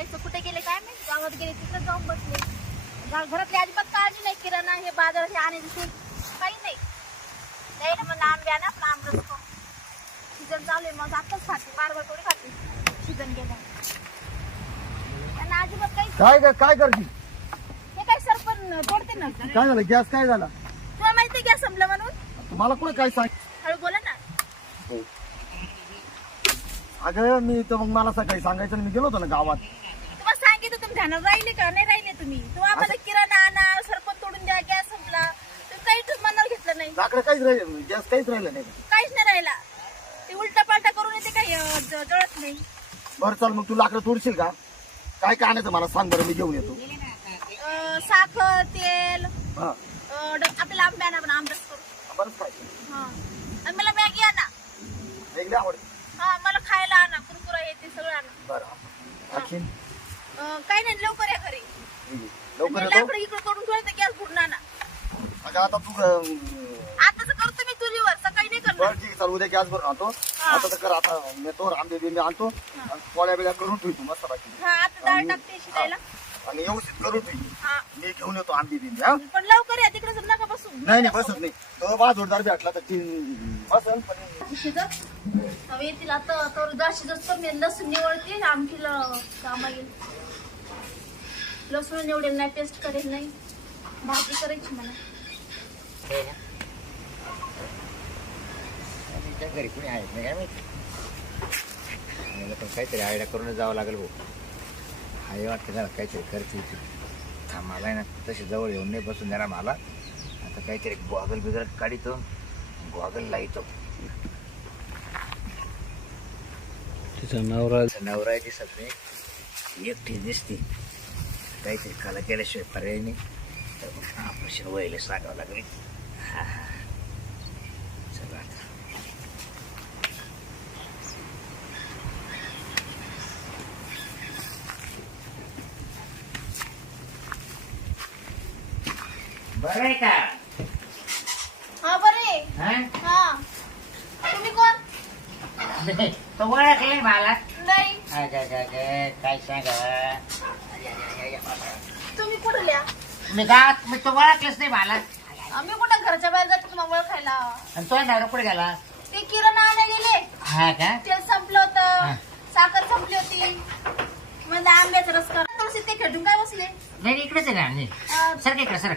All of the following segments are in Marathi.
आणायचं कुठे गेले काय माहिती, गावात गेले तिकडे जाऊन बसले. घरातली अजिबात काळजी नाही, किराणा हे बाजारात हे आणायचं काही नाही. द्यायला म्हणलं आंबे आणा, पण आंबरस खाऊ. सीजन चालू आहे, मग आताच खाते, बारबार थोडी खाते सीजन गेला. त्यांना अजिबात काही काय करते? हे काय सरपण तोडते ना. काय झालं? गॅस काय झाला? तुला माहिती गॅस संपला म्हणून? मला कुठे काय सांग. हळू बोला ना. अगं मी तर मग मला सकाळी सांगायचं आणि मी गेलो होतो ना गावात. तुम्हाला सांगितलं तुम्ही ध्यानात राहिले का नाही राहिले? तुम्ही आम्हाला किराणा आणा, सरपण तोडून द्या, गॅस संपला, तुम्ही काही मनावर घेतलं नाही. लाकडं काहीच राहिलं नाही, गॅस काहीच राहिलं नाही. काहीच नाही राहिला. ते उलटा पालटा करून येते काही जळत नाही. बरं चाल, मग तू लाकडं तोडशील का? काय काय आणायचं मला सांग बरं, मी घेऊन येतो. साखर, तेल, हा आपल्याला आंबे आणा, पण आंबरस करू. बरंच काय हा, आणि मला मॅगी आणा. वेगळी आवडते. हा, मला खायला आणा, कुरकुरा हे ते सगळं आणा. बरं आणखीन काही नाही, लवकर या घरी. लवकर येतो. लाकडं इकडे तोडून ठेवायचं, गॅस पूर्ण आणा. अगं आता तू आताच करतो मी चुलीवर, सकाळी नाही करणार. बरं ठीक, चाल उद्या गॅस भरून आणतो. आता तर कर, आता मी तो आंबे बिंबे आणतो आणि पोळ्या बिळ्या करून ठेवतो मस्त बाकी. हा, आता डाळ टाकते शिजायला. आणि व्यवस्थित करून ठेवतो. हा, मी घेऊन येतो आंबे बिंबे. हा पण लवकर या, तिकडे जर नका बसू. नाही नाही बसत नाही, तो बा जोरदार भेटला तर बसल. पण शिजत हवे येतील आता, तर डाळ शिजत तर मी लसूण निवडते, आमटीला कामा येईल. लसूण निवडेल नाही, पेस्ट करेल नाही, भाजी करायची मला. घरी कुणी आहेत नाही काय माहिती, पण काहीतरी आयडिया करूनच जावं लागेल भाऊ. आई वाटतं ना काहीतरी करते ती. मला आहे ना तशी जवळ येऊन नाही बसून देणार मला. आता काहीतरी गॉगल बिगल काढितो, गॉगल लाईतो. तिचा नवरा दिसत नाही, एकटी दिसते. काहीतरी कला केल्याशिवाय पर्याय नाही. तर मग ऑपरेशन व्हायला सांगावं लागेल. हा हा, चला आता. बरं आहे का? हा, बरे. हा, तुम्ही कोण? तो ओळखले मला. नाही. काय सांगा, तुम्ही कुठं लिहा? मी गावात, मी तो ओळखलंच नाही मला. आम्ही कुठं घरच्या बाहेर जातो तुम्हाला ओळखायला? आणि तो नवरा कुठे गेला? ते किराणा आणायला गेले, हा का? तेल संपलं होतं, साखर संपली होती, म्हणजे आंब्याचा रस करा. थोडसे ते खेटून काय बसले? नाही इकडेच आहे ना. सर इकडे सर.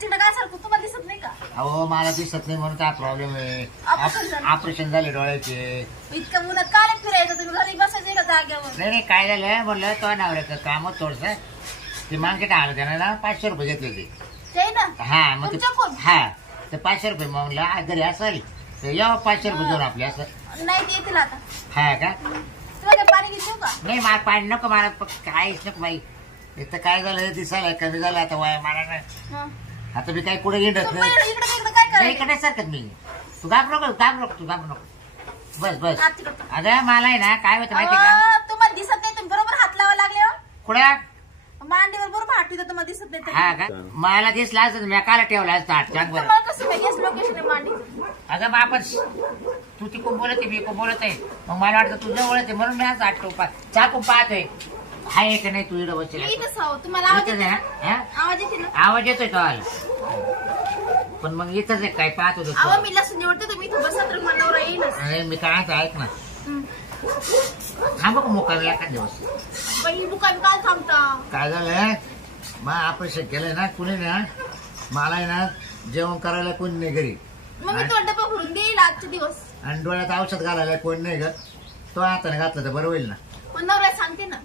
तिकडं काय सारखं तुम्हाला दिसत नाही का? अहो मला दिसत नाही म्हणून काय प्रॉब्लेम आहे. Operation झालं. ऑपरेशन झाले डोळ्याचे. इतकं उन्हात काय फिरायचं, तुम्ही घरी बसायचे का जाग्यावर? नाही काय झालं म्हणलं तो नवऱ्याचं काम थोडस ते मार्केट आलं त्यानं ना 500 रुपये घेतले होते. ते ना हा मग ते तुमच्याकडून? हा ते 500 रुपये मग म्हणलं घरी असेल तर या 500 रुपये घेऊन आपले असं. नाही ते येतील आता. हा का? तुला पाणी घेऊ का? नाही मला पाणी नको, मला काहीच नको बाई. इथं काय झालं दिसायला कमी झालं आता वय मला नाही. हा. आता मी काही कुठे गेलं तू नाही. इकडे इकडे काय नाही करायचं? इकडे सारखत मी. तू घाबरू नको तू घाबरू नको. बस बस. हात तिकडं कर. अगं मला आहे ना काय होतं माहिती का? अहो, तुम्हाला दिसत नाही, तुम्ही बरोबर हात लावा लागले हो. कुठे? मांडीवर बरोबर हात ठेवतो, तुम्हाला दिसत नाही तरी. हा का? मला दिसला असं मी काला ठेवला असता हात सांग बरं. तुम्हाला कसं माहिती असं लोकेशन आहे मांडीचं? अगं बापच तू तिकून बोलते मी इकडून बोलत आहे. मग मला वाटतं तुझं ओळख आहे म्हणून मी असं हात ठेवू चाकून पाहतोय. हाय का नाही तू इकडं मी बसला? इथंच आहो. तुम्हाला आवाज येते ना? आवाज येते ना? आवाज येतोय तो आला. पण मग इथंच आहे काय पाहत होतो अहो, तू. मी लसूण निवडते, तुम्ही इथं बसा तर मला नवरा येईलच. अरे मी काय म्हणतो ऐक ना, हं. थांब का मुकायला एखाद दिवस. बाई, मुकामी काय थांबता? काय झालंय मग ऑपरेशन केलंय ना कुणी ना, मला आहे ना जेवण करायला कोणी नाही घरी. मग मी तो डबा भरून देईल आजचे दिवस. आणि डोळ्यात औषध घालायला कोण नाही ग. तो हाताने घातलं तर बरं होईल ना. पण नवरा सांगते ना.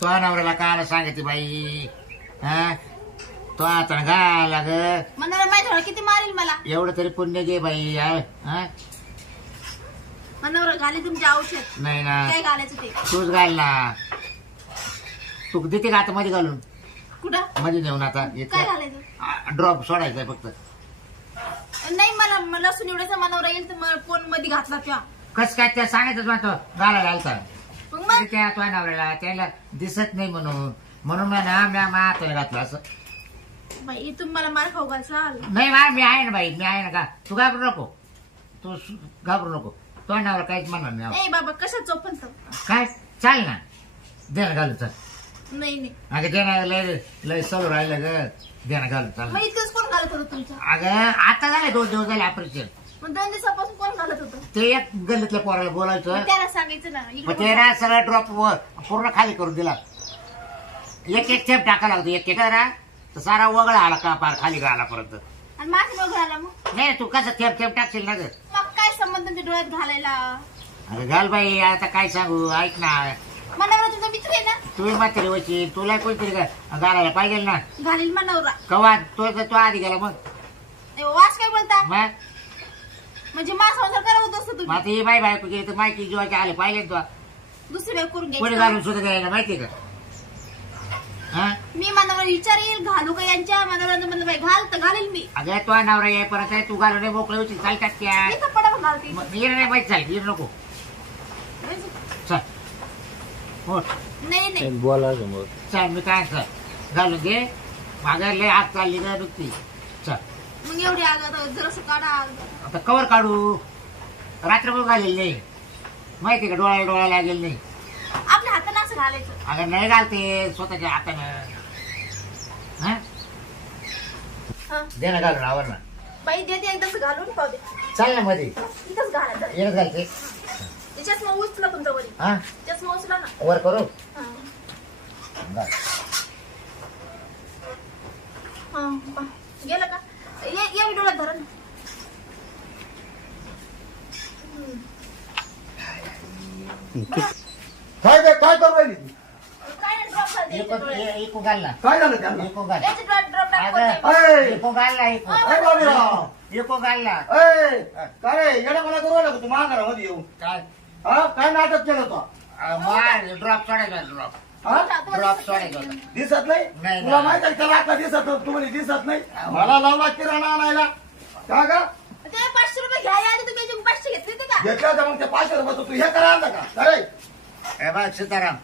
तो नवऱ्याला काय सांगते बाई, हा तो हाताने घाला ग. मग नवरा माहिती होणार किती मारेल मला. एवढं तरी पुण्य घे बाई. हा मग नवरा घाले तुमचे औषध. नाही ना काय घालायचं ते? तूच घाल ना. तू देते का आता मध्ये घालून? कुठं? मध्ये नेऊन आता काय घालायचं? ड्रॉप सोडायचंय फक्त. नाही, मला लसूण निवडायचं, मला नवरा येईल तर मग फोन मध्ये घातला किंवा कस काय त्या सांगायचं मग तो घाला घालता. मग त्या तो नवऱ्याला त्याला दिसत नाही म्हणून म्हणून मी ना मी हाताने घातलं असं. बाई, तुम्ही मला मार खाऊ घालसाल. नाही बा मी आहे ना बाई, मी आहे ना का. तू घाबरू नको, तू घाबरू नको. तो नवरा काहीच म्हणणार नाही. ए बाबा, कशात चोपन तर? काय चाल ना दे ना घालू चल. नाही नाही अगं ते ना लय लय सलू राहिलं ग देणं घालून चाललं मग इतकंच कोण घालत होतं तुमचं अगं आता झाले 2 दिवस झाले ऑपरेशन मग 2 दिवसापासून कोण घालत होतं ते एक गल्लीतल्या पोराला बोलायचं मग त्याला सांगायचं ना मग इकडे ते ना सगळं ड्रॉप पूर्ण खाली करून दिला एक एक थेंब टाका लागतो एक एक ना तर सारा वगळा आला का पार खाली गाला परत आणि माझ्या मग घाला मग नाही तू कसं थेंब थेंब टाकशील ना ग मग काय संबंध तुमच्या डोळ्यात घालायला अरे घाल बाई आता काय सांगू ऐक ना मनावर तुमचा मित्र आहे ना तुम्ही म्हातारी वची तुला कोणतरी घालायला पाहिजे ना घालील मनावर कवा तो आधी गेला मग वास काय बोलता मग म्हणजे मा संसार करत असतो मग तुम्ही आता ही बाई बायको गेली तर माहिती जीवाचे आले पाहिले ना दुसरी बाई करून कोणी घ्यायची घालून सुद्धा घ्यायला माहिती का हा मी मनावर विचार येईल घालू का यांच्या मनावर म्हणलं बाई घाल तर घालेल मी अगं तो नवरा ये परत आहे तू घालून मोकळे होती चालतात त्या मी कपडा पण घालते मग येणं नाही माहिती चालेल येणं नको चल हो नाही नाही बोला समोर चल मी काय चल घालून दे मागे लय आत चालली का नुकती चल मग एवढी आग जरासं काढा आता कवर काढू रात्रभर घालेल नाही माहिती का डोळा लागेल नाही आपल्या हाताने असं घालायचं अगं नाही घालते स्वतःच्या हातानं हा हा. दे ना घालून आवर ना बाई देते एकदम घालून पाहू दे चाल ना मध्ये इथंच घालायचं येणं घालते त्याच्यात मग उचला तुमच्या वरी हा त्याच्यात मग उचला ना वर करू हा. घाल. हा, पहा. गेलं का ये डोळ्यात धरा ना. काय करू राहिली ती? काय नाही, drop घालते याच्यात डोळ्यात. इकू घाल ना काय झालं त्यांना इकू घाल याच्यात drop टाकून अगं, दे. ऐ, इकू घाल ना इकू ऐ बाबूराव. इकू घाल ना ऐ, काय रे येडा मला करू राहिला का तू महागारामध्ये येऊ काय हा काय नाटक केलं तो मार ड्रॉप सोडायचा ड्रॉप हा ड्रॉप सोडायचा होता. दिसत नाही नाही, तुला नाही. माहित आहे त्याला आता दिसत तुम्हाला दिसत नाही मला लावला किराणा आणायला का ग ते 500 रुपये घ्यायला आले तुम्ही याचे 500 घेतले होते का घेतला तर मग ते 500 रुपये तू हे करा आणलं का अरे हे बघ सीताराम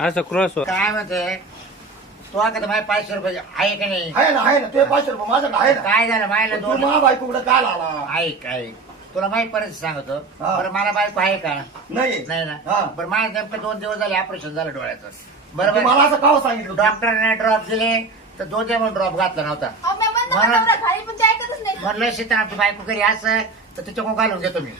असं क्रॉस काय म्हणते तो आता माझे 500 रुपये आहे का नाही आहे ना तुझे 500 रुपये माझ्याकडे आहे ना काय झालं मायला तू दोन मा बायकोकडे काल आला ऐक ऐक तुला माहित परत सांगतो हा. बरं मला बायको आहे का नाही नाही हा. ना बरं माझ्या नेमकं 2 दिवस झाले ऑपरेशन झालं डोळ्याचं तू बरोबर मला असं काव सांगितलं तू? डॉक्टरने ड्रॉप दिले तर 2 दिवस ड्रॉप घातला नव्हता अहो मी म्हणलं मला- नवरा घाली पण ते ऐकतच नाही म्हणलं सीतारामची बायको घरी असं तर तिच्याकडून घालून घेतो मी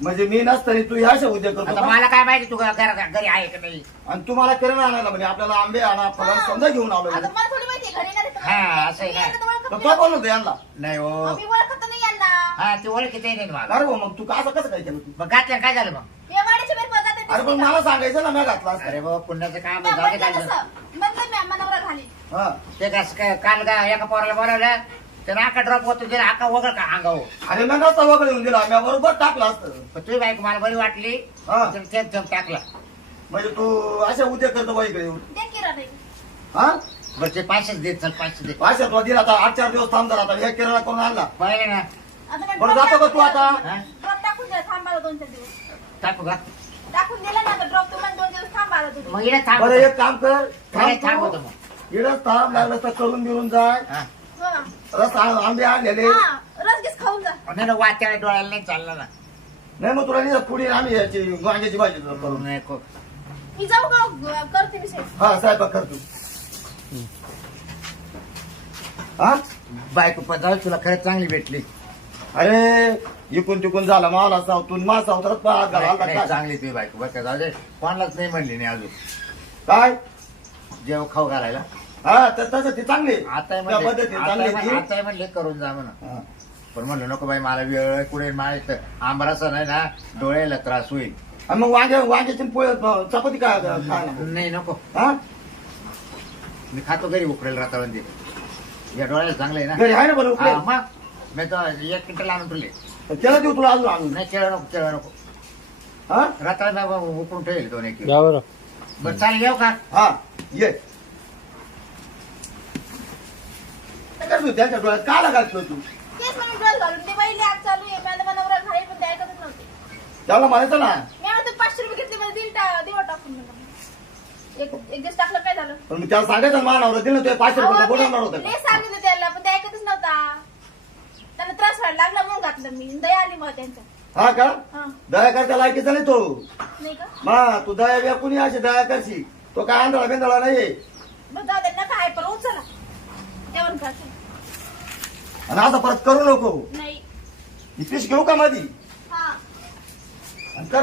म्हणजे मी नसतरी तू अशा उद्योग करतो आता का? मला काय माहिती तू घरी आहे का नाही आणि तुम्हाला किराणा आणायला म्हणजे आपल्याला आंबे आणा फळं समजा घेऊन आलो आता मला थोडी माहिती आहे, घरी नाही तर- हा, असं आहे मी का? यांना तर ओळखत तर नाही. तो बोल होतो यांना नाही हो मी ओळखत नाही यांना हा ती ओळखीत नाही मला अरे भाऊ, मग तू असं कसं काय केलं तू मग घातल्या काय झालं मग मी वाडीच्या बाहेर पळत जाते अरे पण दिसते का? मला सांगायचं ना मी घातला असता. अरे बाबा पुण्याचं काम मी जाऊ दे म्हणलं काय तसं. म्हणलं मी आम्हा नवरा घाली हा ते कसं काय काल का एका पोराला बोलावलं त्यानं आका ड्रॉप होतो दिला आका वगळ का अंगावर अरे मी नसता वगैरे येऊन दिला मी बरोबर टाकलं असतं पण तुझी बायको मला बरी वाटली हा. थेंब थेंब टाकला म्हणजे तू अशा उद्योग करतो बाईकडे येऊन दे किराणा नाही हा बरं ते 500 देत चल 500 दे पाचशे तो दिला आता 8-4 दिवस थांब जरा आता हे किराणा करून आणला पाहिले ना आता मी बरं, drop जातो का तू टाकून आता? द्या. drop टाकून द्या थांबायला 2-4 दिवस टाकू का टाकून दिला ना ड्रॉप तुम्हाला 2 दिवस थांबायला तुम्ही मग इकडे थांब बरं एक काम कर थांब होतो मग इडच थांब लागलं तर करून बिरून जाय हा. हा. रस आंबे आणलेले हा, रसगीस खाऊन जा नाही ना वाट्या डोळ्याला नाही चाललं ना नाही मग तुला नाही पुढे आम्ही याची वांग्याची भाजी करून नाही को- मी जाऊ का करते मी सेट हा स्वयंपाक कर तू हा बायको पण जाऊ तुला खरंच चांगली भेटली अरे इकून तिकून झाला मावला सावतून मा सावत्रात पाहात घाला नाही, काय चांगली तुझी बायको बरं का जाऊ दे कोणालाच नाही म्हणली नाही अजून काय जेव खाऊ घालायला हा तर तसं ती चांगली आता त्या पद्धतीने चांगली ती आता म्हणले करून जा म्हणा हा. पण म्हणलं नको बाई मला वेळ कुठे मला आंबराचा नाही ना डोळ्याला त्रास होईल आणि मग वांग्याची पोळी चपाती काय खायला नाही नको हा मी खातो घरी उकडेल रातावंदी या डोळ्याला चांगलं आहे ना घरी आहे ना पण हा, उकडे मग मी तर 1 क्विंटल आणून तुले त्याला देऊ तुला अजून आणून नाही केळं नको हा रात्र उकळून ठेवेल 2-1 किलो जा बरं बरं चालेल येऊ का हा ये काय करतो त्याच्या डोळ्यात का घालतो तू तेच म्हणून ड्रॉल घालून ते बाई लॅब चालू आहे माझ्या नवरा घाली पण ते ऐकतच नव्हते त्याला म्हणायचं ना मी म्हणतो 500 रुपये घेतले मला दिवा टाकून दिलं. एक दिवस टाकलं काय झालं पण मी त्याला सांगायचं मानावर दिलं तुझे 500 रुपये अहो, बोलवणार मी होतं लय सांगितलं त्याला पण ते ऐकतच नव्हता त्यांना त्रास व्हायला लागला म्हणून घातलं मी दया आली मग त्यांच्या हा का हा दया करता लायकीचा नाही तो नाही का मा तू दया बिया कुणी अशी दया करशी तो काय आंधळा बिंदळा नाहीये. मग जाऊ दे नका आहे पण उचला जेवण करते आणि असं परत करू नको. नाही ही पिश घेऊ का मधी हा आणि कर